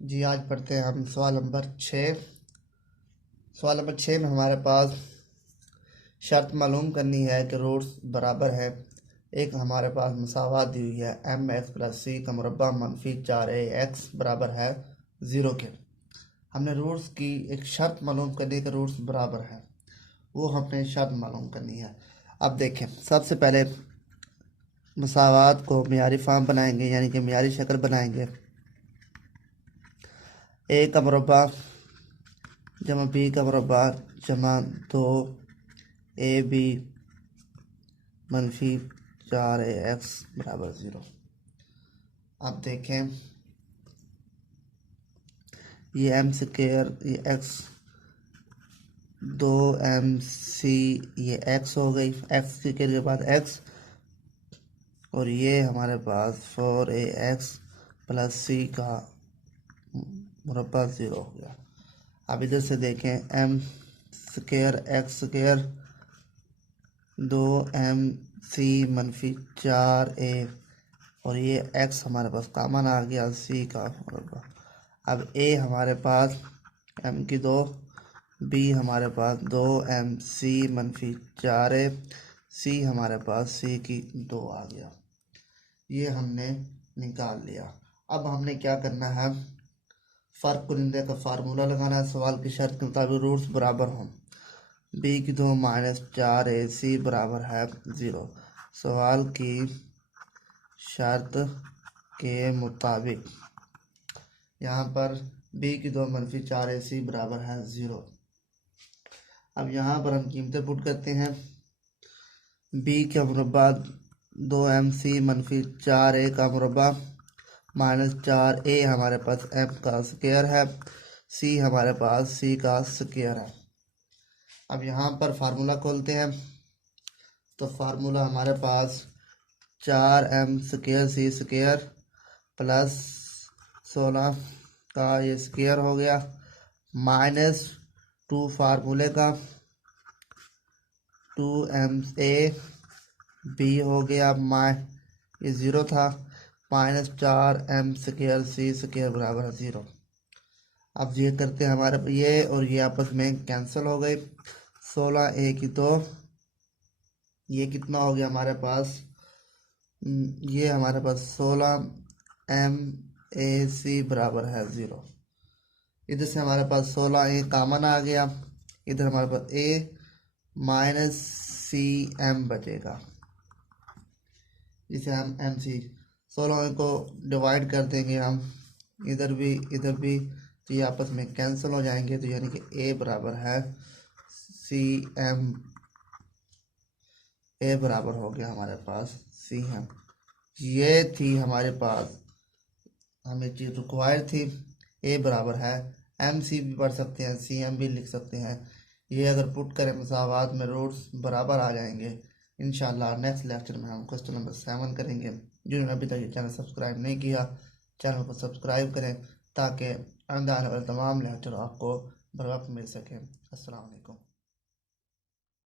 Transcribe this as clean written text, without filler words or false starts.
जी आज पढ़ते हैं हम सवाल नंबर 6। सवाल नंबर 6 में हमारे पास शर्त मालूम करनी है कि रूट्स बराबर है। एक हमारे पास मसावत दी हुई है एम एक्स प्लस सी का मुरब्बा मनफी 4a x बराबर है 0 के। हमने रूट्स की एक शर्त मालूम करनी कि रूट्स बराबर है, वो हमने शर्त मालूम करनी है। अब देखें, सबसे पहले मसावत को मियारी फॉर्म बनाएंगे, यानी कि मियारी शक्ल बनाएंगे। ए का मुरब्बा जमा बी का मुरब्बा जमा 2ab मनफी 4a x बराबर 0। अब देखें, ये एम स्क्वायर, ये एक्स, 2mc, ये एक्स हो गई, एक्स स्क्वायर के बाद एक्स, और ये हमारे पास 4a x प्लस सी का मुरब्बा 0 हो गया। अब इधर से देखें, M square x square 2mc मनफी 4a, और ये x हमारे पास कॉमन आ गया, c का मुरब्बा। अब a हमारे पास m की 2, b हमारे पास 2mc मनफी 4a, c हमारे पास c की 2 आ गया। ये हमने निकाल लिया। अब हमने क्या करना है, फ़र्क कुरिंदे का फार्मूला लगाना है। सवाल की शर्त के मुताबिक रूट्स बराबर हों। b की 2 माइनस 4ac बराबर है 0। सवाल की शर्त के मुताबिक यहाँ पर b की 2 मनफी 4ac बराबर है 0। अब यहाँ पर हम कीमतें पुट करते हैं। b का मुरब्बा 2mc मनफी 4a का मुरब्बा माइनस 4a हमारे पास m का स्क्वायर है, c हमारे पास c का स्क्वायर है। अब यहाँ पर फार्मूला खोलते हैं, तो फार्मूला हमारे पास 4m square c square plus 16 का ये स्क्वायर हो गया, माइनस 2 फार्मूले का 2ma b हो गया, ये 0 था, minus 4m square c square बराबर है 0। अब ये करते हैं, हमारे ये और ये आपस में कैंसिल हो गए। 16a की 2, ये कितना हो गया हमारे पास, ये हमारे पास 16mac बराबर है 0। इधर से हमारे पास 16a कॉमन आ गया, इधर हमारे पास a माइनस cm बचेगा, जिसे हम mc 16 को डिवाइड कर देंगे हम, इधर भी, तो ये आपस में कैंसिल हो जाएंगे। तो यानी कि a बराबर है cm, a बराबर हो गया हमारे पास cm। ये थी हमारे पास, हमें चीज़ रिक्वायर्ड थी। a बराबर है mc भी पढ़ सकते हैं, cm भी लिख सकते हैं। ये अगर पुट करें मसावात में रूट्स बराबर आ जाएंगे। इंशाल्लाह नेक्स्ट लेक्चर में हम क्वेश्चन नंबर 7 करेंगे। जिन्होंने अभी तक ये चैनल सब्सक्राइब नहीं किया, चैनल को सब्सक्राइब करें ताकि आने वाले तमाम लेक्चर आपको बर वक्त मिल सकें। अस्सलाम वालेकुम।